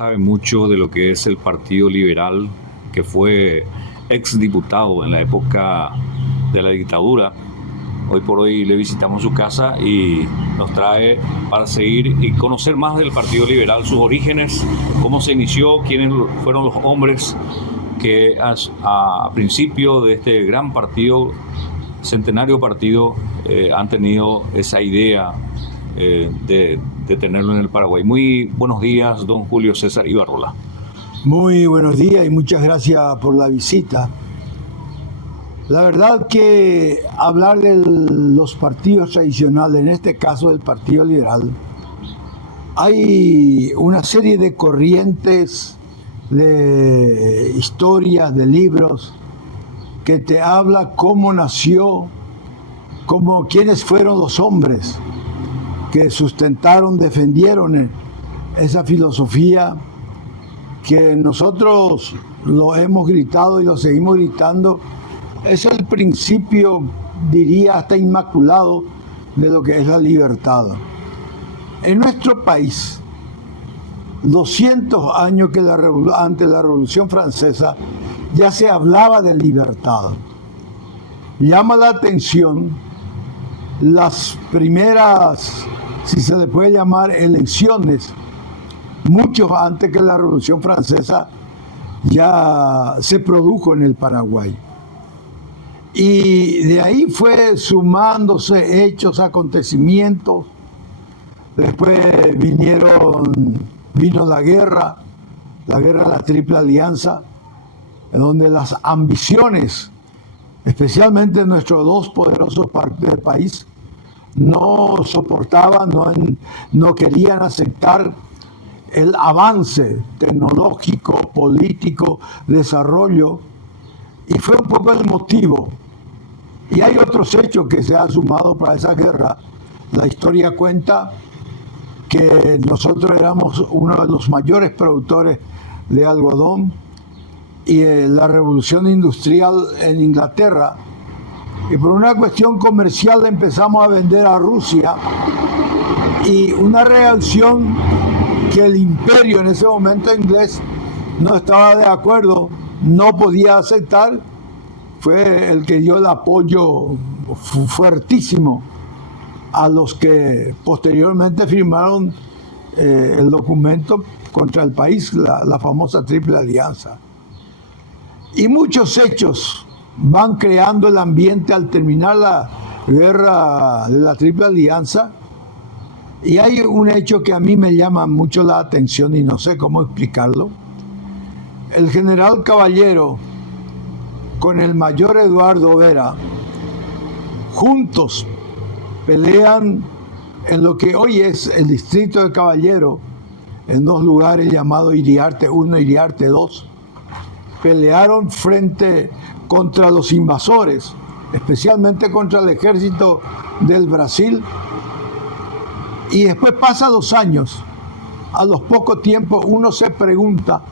sabe mucho de lo que es el Partido Liberal, que fue exdiputado en la época de la dictadura. Hoy por hoy le visitamos su casa y nos trae para seguir y conocer más del Partido Liberal, sus orígenes, cómo se inició, quiénes fueron los hombres que a principio de este gran partido, centenario partido, han tenido esa idea de tenerlo en el Paraguay. Muy buenos días, don Julio César Ibarrola. Muy buenos días y muchas gracias por la visita. La verdad que hablar de los partidos tradicionales, en este caso del Partido Liberal, hay una serie de corrientes, de historias, de libros, que te habla cómo nació, quiénes fueron los hombres que sustentaron, defendieron esa filosofía que nosotros lo hemos gritado y lo seguimos gritando. Es el principio, diría, hasta inmaculado de lo que es la libertad. En nuestro país, 200 años antes de la Revolución Francesa, ya se hablaba de libertad. Llama la atención las primeras, si se le puede llamar, elecciones, muchos antes que la Revolución Francesa, ya se produjo en el Paraguay. Y de ahí fue sumándose hechos, acontecimientos. Después vino la guerra de la Triple Alianza, en donde las ambiciones, especialmente nuestros dos poderosos partes del país, no soportaban, no querían aceptar el avance tecnológico, político, desarrollo, y fue un poco el motivo. Y hay otros hechos que se han sumado para esa guerra. La historia cuenta que nosotros éramos uno de los mayores productores de algodón, y la revolución industrial en Inglaterra, y por una cuestión comercial empezamos a vender a Rusia, y una reacción que el imperio en ese momento inglés no estaba de acuerdo, no podía aceptar, fue el que dio el apoyo fuertísimo a los que posteriormente firmaron el documento contra el país, la famosa Triple Alianza. Y muchos hechos van creando el ambiente al terminar la guerra de la Triple Alianza. Y hay un hecho que a mí me llama mucho la atención y no sé cómo explicarlo. El general Caballero con el mayor Eduardo Vera juntos pelean en lo que hoy es el distrito de Caballero, en dos lugares llamados Iriarte 1 y Iriarte 2. Pelearon contra los invasores, especialmente contra el ejército del Brasil. Y después pasan los años, a los pocos tiempos uno se pregunta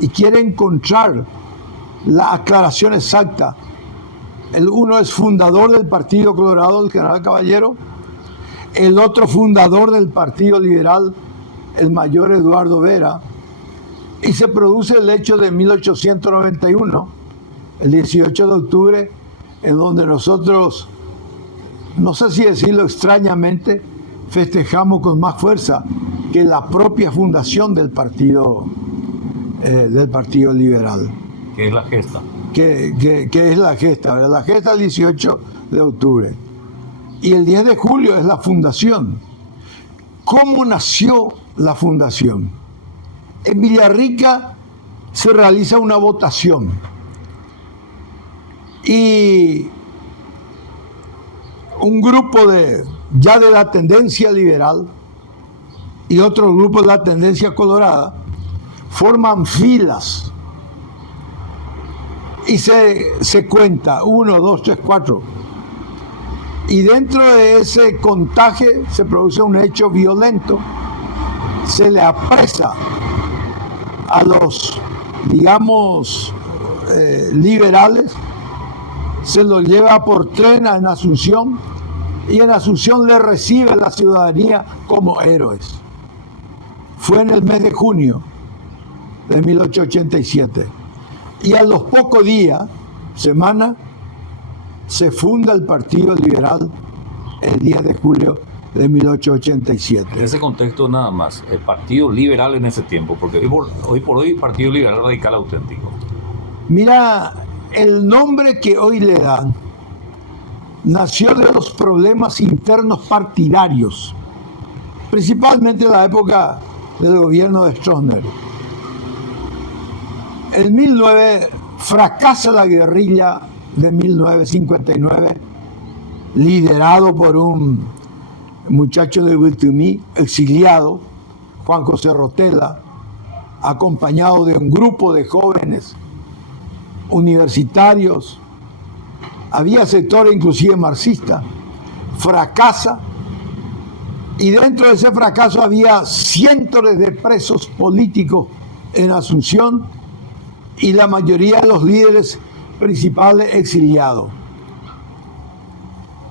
y quiere encontrar la aclaración exacta. Uno es fundador del Partido Colorado, el general Caballero. El otro fundador del Partido Liberal, el mayor Eduardo Vera. Y se produce el hecho de 1891, el 18 de octubre, en donde nosotros, no sé si decirlo extrañamente, festejamos con más fuerza que la propia fundación del Partido Liberal. ¿Qué es la gesta? Que es la gesta, ¿verdad? La gesta el 18 de octubre. Y el 10 de julio es la fundación. ¿Cómo nació la fundación? En Villarrica se realiza una votación. Y un grupo ya de la tendencia liberal y otro grupo de la tendencia colorada forman filas. Y se cuenta 1, 2, 3, 4. Y dentro de ese contaje se produce un hecho violento. Se le apresa a los, digamos, liberales, se los lleva por tren en Asunción, y en Asunción le recibe la ciudadanía como héroes. Fue en el mes de junio de 1887. Y a los pocos días, semana, se funda el Partido Liberal el 10 de julio de 1887. En ese contexto nada más, el Partido Liberal en ese tiempo, porque hoy por hoy Partido Liberal Radical Auténtico. Mira, el nombre que hoy le dan nació de los problemas internos partidarios, principalmente en la época del gobierno de Stroessner. En 19 fracasa la guerrilla de 1959, liderado por un muchacho de Viltumí, exiliado, Juan José Rotella, acompañado de un grupo de jóvenes universitarios. Había sectores inclusive marxistas. Fracasa, y dentro de ese fracaso había cientos de presos políticos en Asunción y la mayoría de los líderes principales exiliados.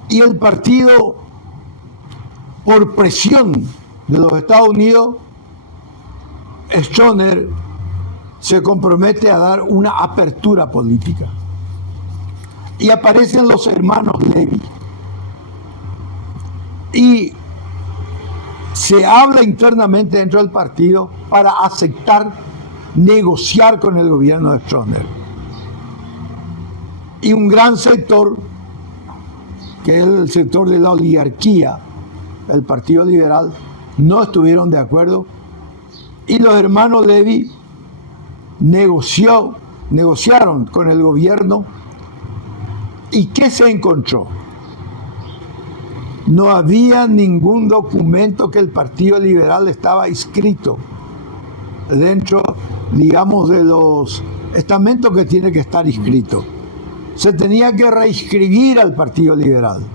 Y el partido, por presión de los Estados Unidos, Stroessner se compromete a dar una apertura política. Y aparecen los hermanos Levy. Y se habla internamente dentro del partido para aceptar negociar con el gobierno de Stroessner. Y un gran sector, que es el sector de la oligarquía, el Partido Liberal, no estuvieron de acuerdo, y los hermanos Levy negociaron con el gobierno. ¿Y qué se encontró? No había ningún documento que el Partido Liberal estaba inscrito dentro, digamos, de los estamentos que tiene que estar inscrito. Se tenía que reinscribir al Partido Liberal.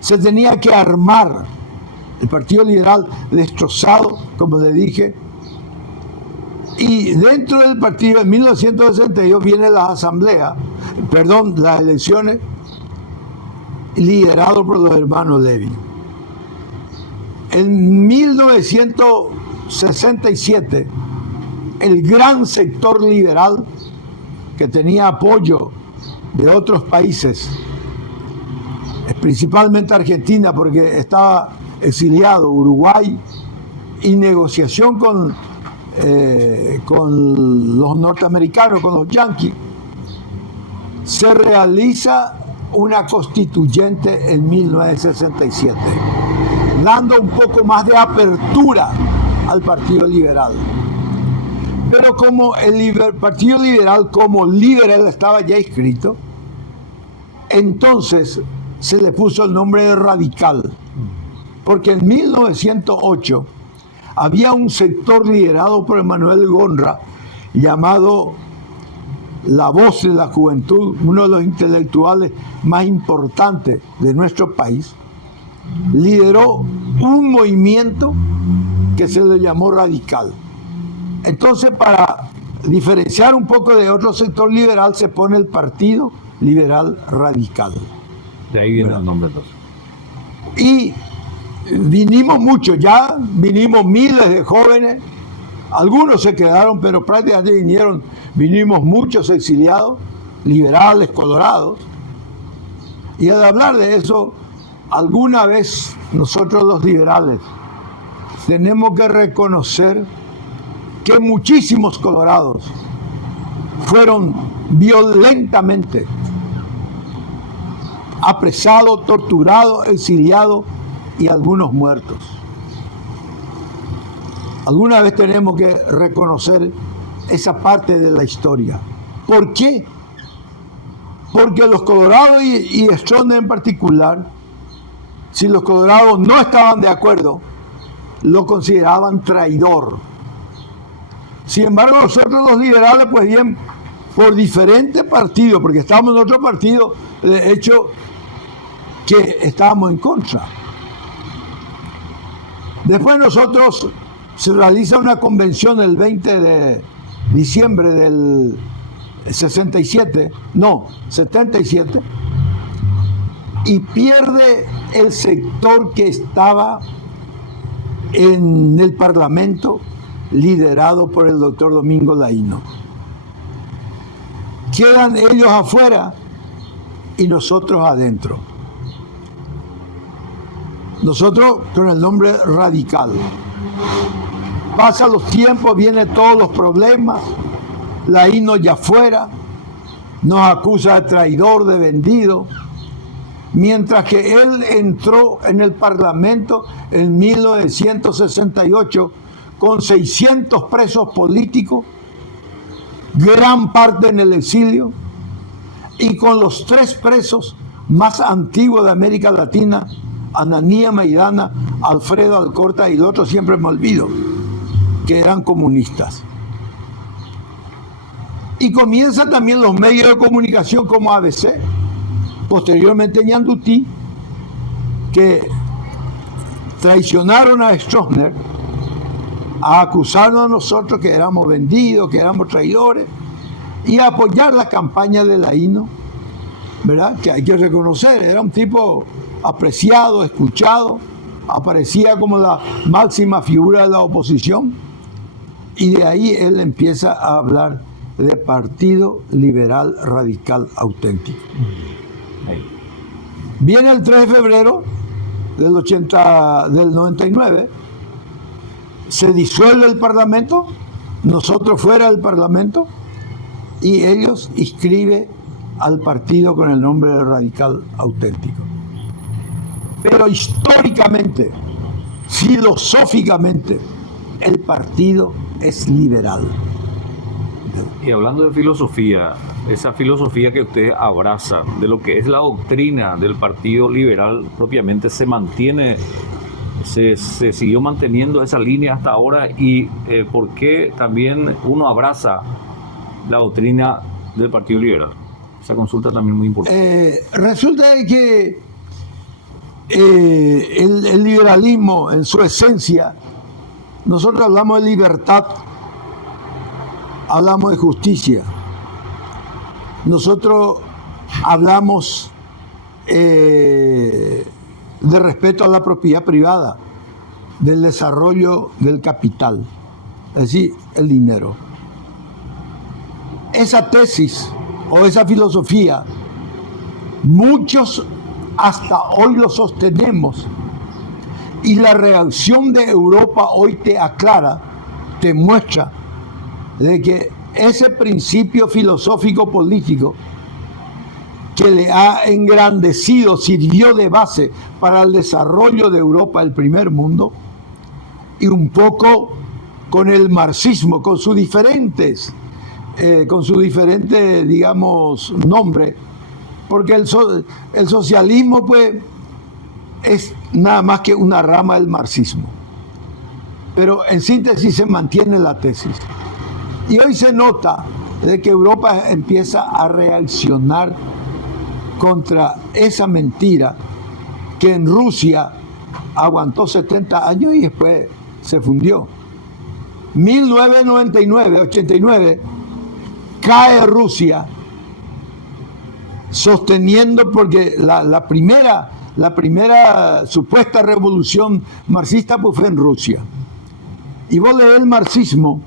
Se tenía que armar. El Partido Liberal destrozado, como le dije. Y dentro del partido, en 1962, vienen las elecciones, liderado por los hermanos Levy. En 1967, el gran sector liberal, que tenía apoyo de otros países, principalmente Argentina, porque estaba exiliado, Uruguay, y negociación con los norteamericanos, con los yanquis, se realiza una constituyente en 1967, dando un poco más de apertura al Partido Liberal. Pero como el Partido Liberal como liberal estaba ya inscrito, entonces se le puso el nombre de radical, porque en 1908 había un sector liderado por Emanuel Gondra llamado La Voz de la Juventud, uno de los intelectuales más importantes de nuestro país. Lideró un movimiento que se le llamó radical. Entonces, para diferenciar un poco de otro sector liberal, se pone el Partido Liberal Radical. De ahí viene el nombre entonces. Y vinimos muchos, ya vinimos miles de jóvenes, algunos se quedaron, pero prácticamente vinimos muchos exiliados, liberales, colorados. Y al hablar de eso, alguna vez nosotros los liberales tenemos que reconocer que muchísimos colorados fueron violentamente apresados, torturados, exiliados y algunos muertos. Alguna vez tenemos que reconocer esa parte de la historia. ¿Por qué? Porque los colorados y Stroessner en particular, si los colorados no estaban de acuerdo, lo consideraban traidor. Sin embargo, nosotros los liberales, pues bien, por diferentes partidos, porque estábamos en otro partido, de hecho, que estábamos en contra. Después nosotros se realiza una convención el 20 de diciembre del 77, y pierde el sector que estaba en el Parlamento liderado por el doctor Domingo Laíno. Quedan ellos afuera y nosotros adentro. Nosotros con el nombre Radical. Pasan los tiempos, vienen todos los problemas. Laíno ya afuera, nos acusa de traidor, de vendido. Mientras que él entró en el Parlamento en 1968 con 600 presos políticos, gran parte en el exilio, y con los 3 presos más antiguos de América Latina, Ananía Maidana, Alfredo Alcorta y el otro siempre me olvido, que eran comunistas. Y comienzan también los medios de comunicación como ABC, posteriormente Ñandutí, que traicionaron a Stroessner, a acusarnos a nosotros que éramos vendidos, que éramos traidores, y a apoyar la campaña de Laíno, ¿verdad? Que hay que reconocer, era un tipo apreciado, escuchado, aparecía como la máxima figura de la oposición, y de ahí él empieza a hablar de Partido Liberal Radical Auténtico. Viene el 3 de febrero del 99, se disuelve el Parlamento, nosotros fuera del Parlamento, y ellos inscriben al partido con el nombre de Radical Auténtico. Pero históricamente, filosóficamente, el partido es liberal. Y hablando de filosofía, esa filosofía que usted abraza, de lo que es la doctrina del Partido Liberal propiamente, se mantiene, se siguió manteniendo esa línea hasta ahora, y ¿por qué también uno abraza la doctrina del Partido Liberal? Esa consulta también es muy importante. Resulta que el liberalismo en su esencia, nosotros hablamos de libertad, hablamos de justicia, nosotros hablamos de respeto a la propiedad privada, del desarrollo del capital, es decir, el dinero. Esa tesis o esa filosofía, muchos hasta hoy lo sostenemos, y la reacción de Europa hoy te aclara, te muestra de que ese principio filosófico político que le ha engrandecido sirvió de base para el desarrollo de Europa, el primer mundo, y un poco con el marxismo, con sus diferentes, digamos, nombre, porque el socialismo, pues, es nada más que una rama del marxismo. Pero en síntesis se mantiene la tesis. Y hoy se nota de que Europa empieza a reaccionar contra esa mentira que en Rusia aguantó 70 años y después se fundió. 1999, 89, cae Rusia, sosteniendo, porque la primera supuesta revolución marxista pues fue en Rusia. Y vos lees el marxismo,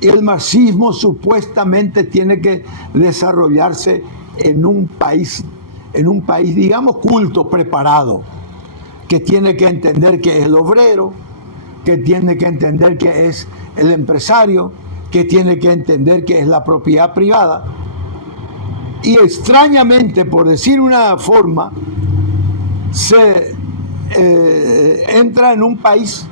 y el marxismo supuestamente tiene que desarrollarse en un país, digamos, culto, preparado, que tiene que entender que es el obrero, que tiene que entender que es el empresario, que tiene que entender que es la propiedad privada. Y extrañamente, por decir una forma, se entra en un país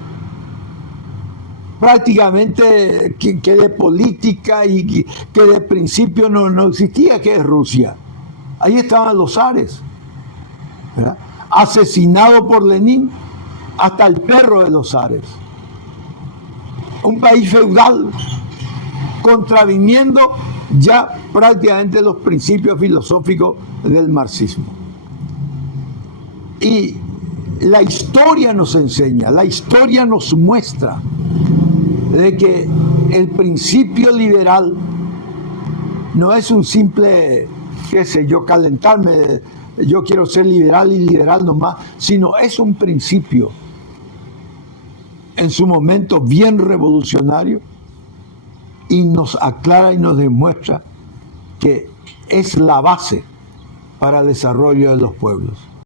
prácticamente que de política y que de principio no existía, que es Rusia. Ahí estaban los zares, ¿verdad? Asesinado por Lenin hasta el perro de los zares. Un país feudal, contraviniendo ya prácticamente los principios filosóficos del marxismo. Y la historia nos enseña, la historia nos muestra de que el principio liberal no es un simple, qué sé yo, calentarme, yo quiero ser liberal y liberal nomás, sino es un principio en su momento bien revolucionario, y nos aclara y nos demuestra que es la base para el desarrollo de los pueblos.